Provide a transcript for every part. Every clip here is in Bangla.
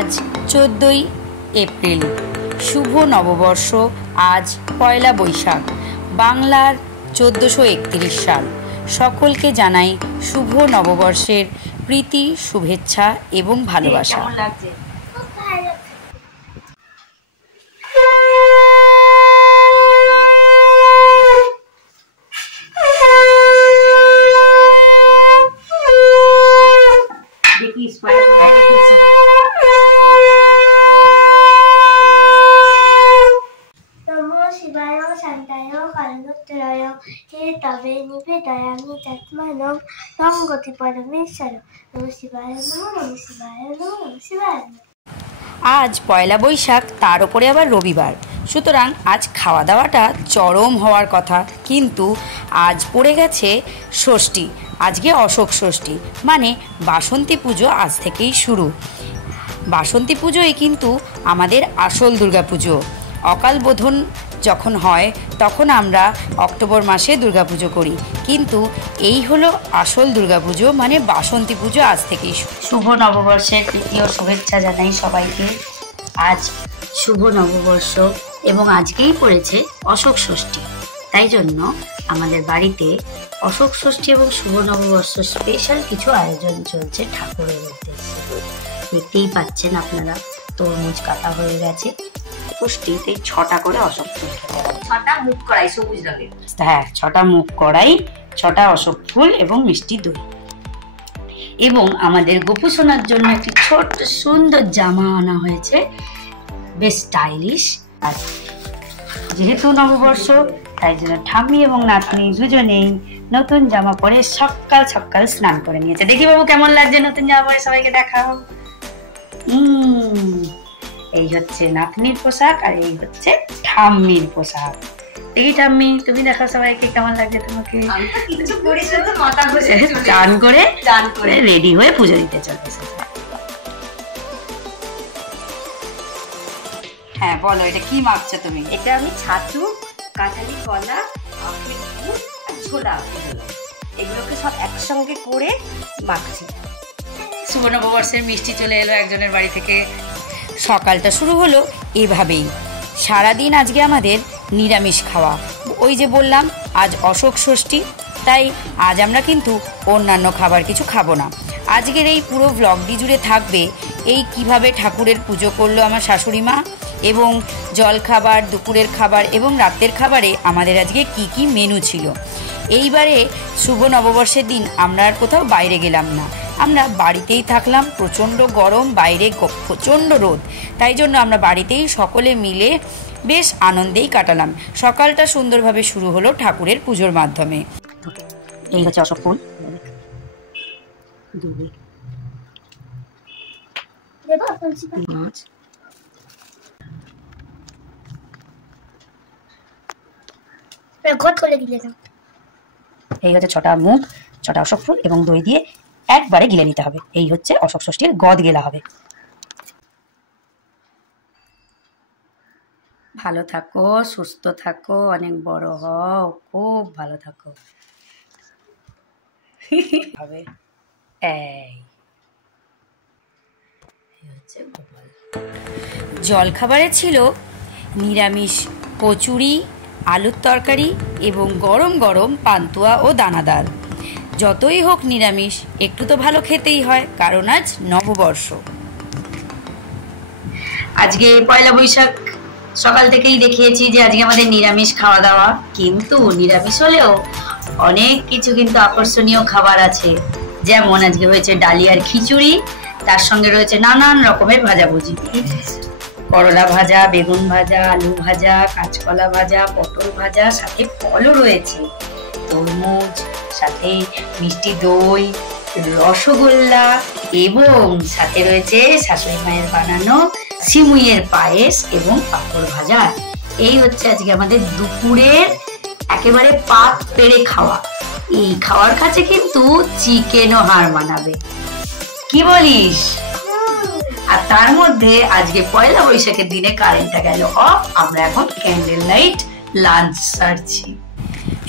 আজ 14ই এপ্রিল, শুভ নববর্ষ। আজ পয়লা বৈশাখ, বাংলার 1431 সাল। সকলকে জানাই শুভ নববর্ষের প্রীতি, শুভেচ্ছা এবং ভালোবাসা। আজ পয়লা বৈশাখ, তার উপরে আবার রবিবার, সুতরাং আজ খাওয়া দাওয়াটা চরম হওয়ার কথা। কিন্তু আজ পড়ে গেছে ষষ্ঠী। আজকে অশোক ষষ্ঠী, মানে বাসন্তী পুজো আজ থেকেই শুরু। বাসন্তী পুজোই কিন্তু আমাদের আসল দুর্গাপুজো। অকাল বোধন যখন হয় তখন আমরা অক্টোবর মাসে দুর্গাপুজো করি, কিন্তু এই হলো আসল দুর্গাপুজো, মানে বাসন্তী পুজো আজ থেকেই। শুভ নববর্ষের প্রীতি ও শুভেচ্ছা জানাই সবাইকে। আজ শুভ নববর্ষ এবং আজকেই পড়েছে অশোক ষষ্ঠী, তাই জন্য আমাদের বাড়িতে অশোক ষষ্ঠী এবং শুভ নববর্ষ স্পেশাল কিছু আয়োজন চলছে ঠাকুরের উদ্দেশ্যে। দেখতেই পাচ্ছেন আপনারা, তরমুজ কাটা হয়ে গেছে। ষষ্ঠীতে 6টা করে অশোক ফুল খেতে হবে। 6টা মুখ কড়াই সবুজ রঙের। হ্যাঁ, 6টা মুখ কড়াই, 6টা অশোক ফুল এবং মিষ্টি দই। এবং আমাদের গোপু সোনার জন্য একটি ছোট্ট সুন্দর জামা আনা হয়েছে, বেশ স্টাইলিশ। আর যেহেতু নববর্ষ, তাই জন্য ঠাম্মি এবং নাতনি দুজনেই নতুন জামা পরে সকাল সকাল স্নান করে নিয়েছে। দেখি বাবু কেমন লাগছে নতুন জামা পরে, সবাইকে দেখাও। এই হচ্ছে নাতনির পোশাক আর এই হচ্ছে ঠাম্মির পোশাক। দেখি ঠাম্মি, তুমি দেখাও সবাইকে কেমন লাগছে তোমাকে। চান করে রেডি হয়ে পুজো দিতে চলেছে। হ্যাঁ বলো, এটা কি মাখছো তুমি? এটা আমি ছাতু, কাঁঠালি কলা, আখের গুড় আর ছোলা এগুলোকে সব একসঙ্গে করে মাখছি। শুভ নববর্ষের মিষ্টি চলে এলো একজনের বাড়ি থেকে। সকালটা শুরু হলো এভাবেই। সারাদিন আজকে আমাদের নিরামিষ খাওয়া। ওই যে বললাম আজ অশোক ষষ্ঠী, তাই আজ আমরা কিন্তু অন্যান্য খাবার কিছু খাবো না। আজকের এই পুরো ব্লগটি জুড়ে থাকবে এই কিভাবে ঠাকুরের পুজো করলো আমার শাশুড়ি মা, এবং জল খাবার, দুপুরের খাবার এবং রাতের খাবারে আমাদের আজকে কি কি মেনু ছিল। এইবারে শুভ নববর্ষের দিন আমরা আর কোথাও বাইরে গেলাম না, আমরা বাড়িতেই থাকলাম। প্রচণ্ড গরম, বাইরে প্রচণ্ড রোদ, তাই জন্য আমরা বাড়িতেই সকলে মিলে বেশ আনন্দেই কাটালাম। সকালটা সুন্দরভাবে শুরু হলো ঠাকুরের পুজোর মাধ্যমে। এই হচ্ছে অশোক ফুল। এই হচ্ছে 6টা মুখ, 6টা অশোক ফুল এবং দই দিয়ে একবারে গিলে নিতে হবে। এই হচ্ছে অশোক ষষ্ঠীর গদ গেলা হবে। ভালো থাকো, সুস্থ থাকো, অনেক বড় হও, খুব ভালো থাকো। হবে জলখাবারে ছিল নিরামিষ কচুরি, আলুর তরকারি এবং গরম গরম পান্তুয়া ও দানাদার। যতই হোক নিরামিষ, একটু তো ভালো খেতেই হয়, কারণ আজ নববর্ষ। আজকে পয়লা বৈশাখ, সকাল থেকেই দেখিয়েছি যে আজকে আমাদের নিরামিষ খাওয়া দাওয়া, কিন্তু নিরামিষ হলেও অনেক কিছু কিন্তু আকর্ষণীয় খাবার আছে। যেমন আজকে হয়েছে ডালিয়ার খিচুড়ি, তার সঙ্গে রয়েছে নানান রকমের ভাজাভুজি, করলা ভাজা, বেগুন ভাজা, আলু ভাজা, কাঁচকলা ভাজা, পটল ভাজা, সাথে ফলও রয়েছে, তরমুজ, সাথে মিষ্টি দই, রসগোল্লা এবং সাথে রয়েছে শাশুড়ি মায়ের বানানো সিমুইয়ের পায়েস এবং পাঁপড় ভাজা। এই হচ্ছে আজকে আমাদের দুপুরের একেবারে পাত পেরে খাওয়া। এই খাওয়ার কাছে কিন্তু চিকেনও হার মানাবে, কি বলিস? আর তার মধ্যে আজকে পয়লা বৈশাখের দিনে কারেন্টটা গেল অফ। আমরা এখন ক্যান্ডেল লাইট লাঞ্চ সারছি।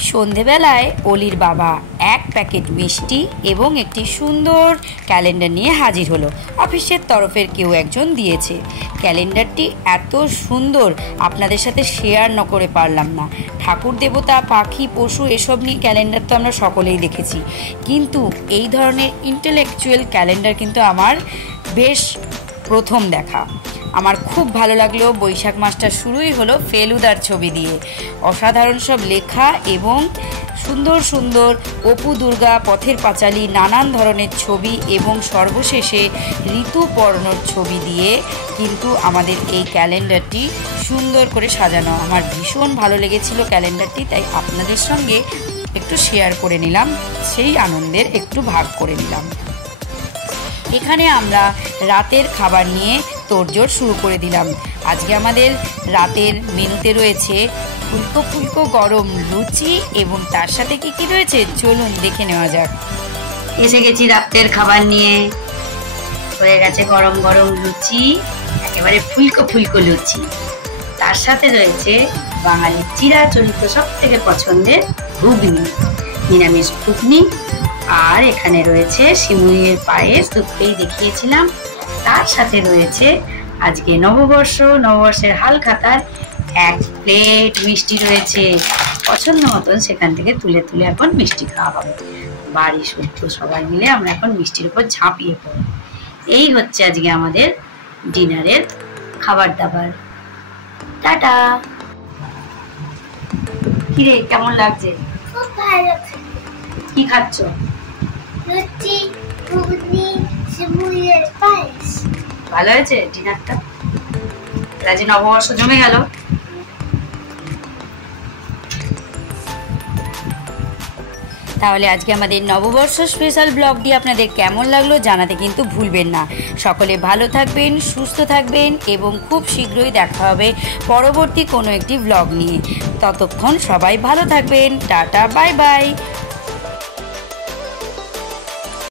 সন্ধেবেলায় অলির বাবা এক প্যাকেট মিষ্টি এবং একটি সুন্দর ক্যালেন্ডার নিয়ে হাজির হলো। অফিসের তরফের কেউ একজন দিয়েছে। ক্যালেন্ডারটি এত সুন্দর, আপনাদের সাথে শেয়ার না করে পারলাম না। ঠাকুর দেবতা, পাখি, পশু এসব নিয়ে ক্যালেন্ডার তো আমরা সকলেই দেখেছি, কিন্তু এই ধরনের ইন্টেলেকচুয়াল ক্যালেন্ডার কিন্তু আমার বেশ প্রথম দেখা। আমার খুব ভালো লাগলো। বৈশাখ মাসটা শুরুই হলো ফেলুদার ছবি দিয়ে। অসাধারণ সব লেখা এবং সুন্দর সুন্দর অপু দুর্গা, পথের পাঁচালী, নানান ধরনের ছবি এবং সর্বশেষে ঋতুপর্ণর ছবি দিয়ে কিন্তু আমাদের এই ক্যালেন্ডারটি সুন্দর করে সাজানো। আমার ভীষণ ভালো লেগেছিল ক্যালেন্ডারটি, তাই আপনাদের সঙ্গে একটু শেয়ার করে নিলাম, সেই আনন্দের একটু ভাগ করে নিলাম। এখানে আমরা রাতের খাবার নিয়ে তোড়জোড় শুরু করে দিলাম। আজকে আমাদের রাতের মেনুতে রয়েছে ফুলকো ফুলকো গরম লুচি এবং তার সাথে কি কি রয়েছে চলুন দেখে নেওয়া যাক। এসে গেছি রাতের খাবার নিয়ে। হয়ে গেছে গরম গরম লুচি, একেবারে ফুলকো ফুলকো লুচি। তার সাথে রয়েছে বাঙালির চিরাচরিত সব থেকে পছন্দের ঘুগনি, নিরামিষ ঘুগনি। আর এখানে রয়েছে শিমুইয়ের পায়েস, দুধকেই দেখিয়েছিলাম। তার সাথে রয়েছে আজকে নববর্ষের হালখাতার এক প্লেট মিষ্টি রয়েছে। পছন্দ মতন সেখান থেকে তুলে তুলে এখন মিষ্টি খাওয়া হবে। বাড়ি শুদ্ধ সবাই মিলে আমরা এখন মিষ্টির উপর ঝাঁপিয়ে পড়ব। এই হচ্ছে আজকে আমাদের ডিনারের খাবার দাবার। টাটা। কিরে, কেমন লাগছে? খুব ভালো। কি খাচ্ছ? লুচি, ঘুগনি, শিমুইয়ের পায়েস। ভালো হয়েছে ডিনারটা? আজ নববর্ষ জমে গেল। তাহলে আজকে আমাদের নববর্ষ স্পেশাল ব্লগটি আপনাদের কেমন লাগলো জানাতে কিন্তু ভুলবেন না। সকলে ভালো থাকবেন, সুস্থ থাকবেন এবং খুব শীঘ্রই দেখা হবে পরবর্তী কোনো একটি ব্লগ নিয়ে। ততক্ষণ সবাই ভালো থাকবেন। Tata, bye bye.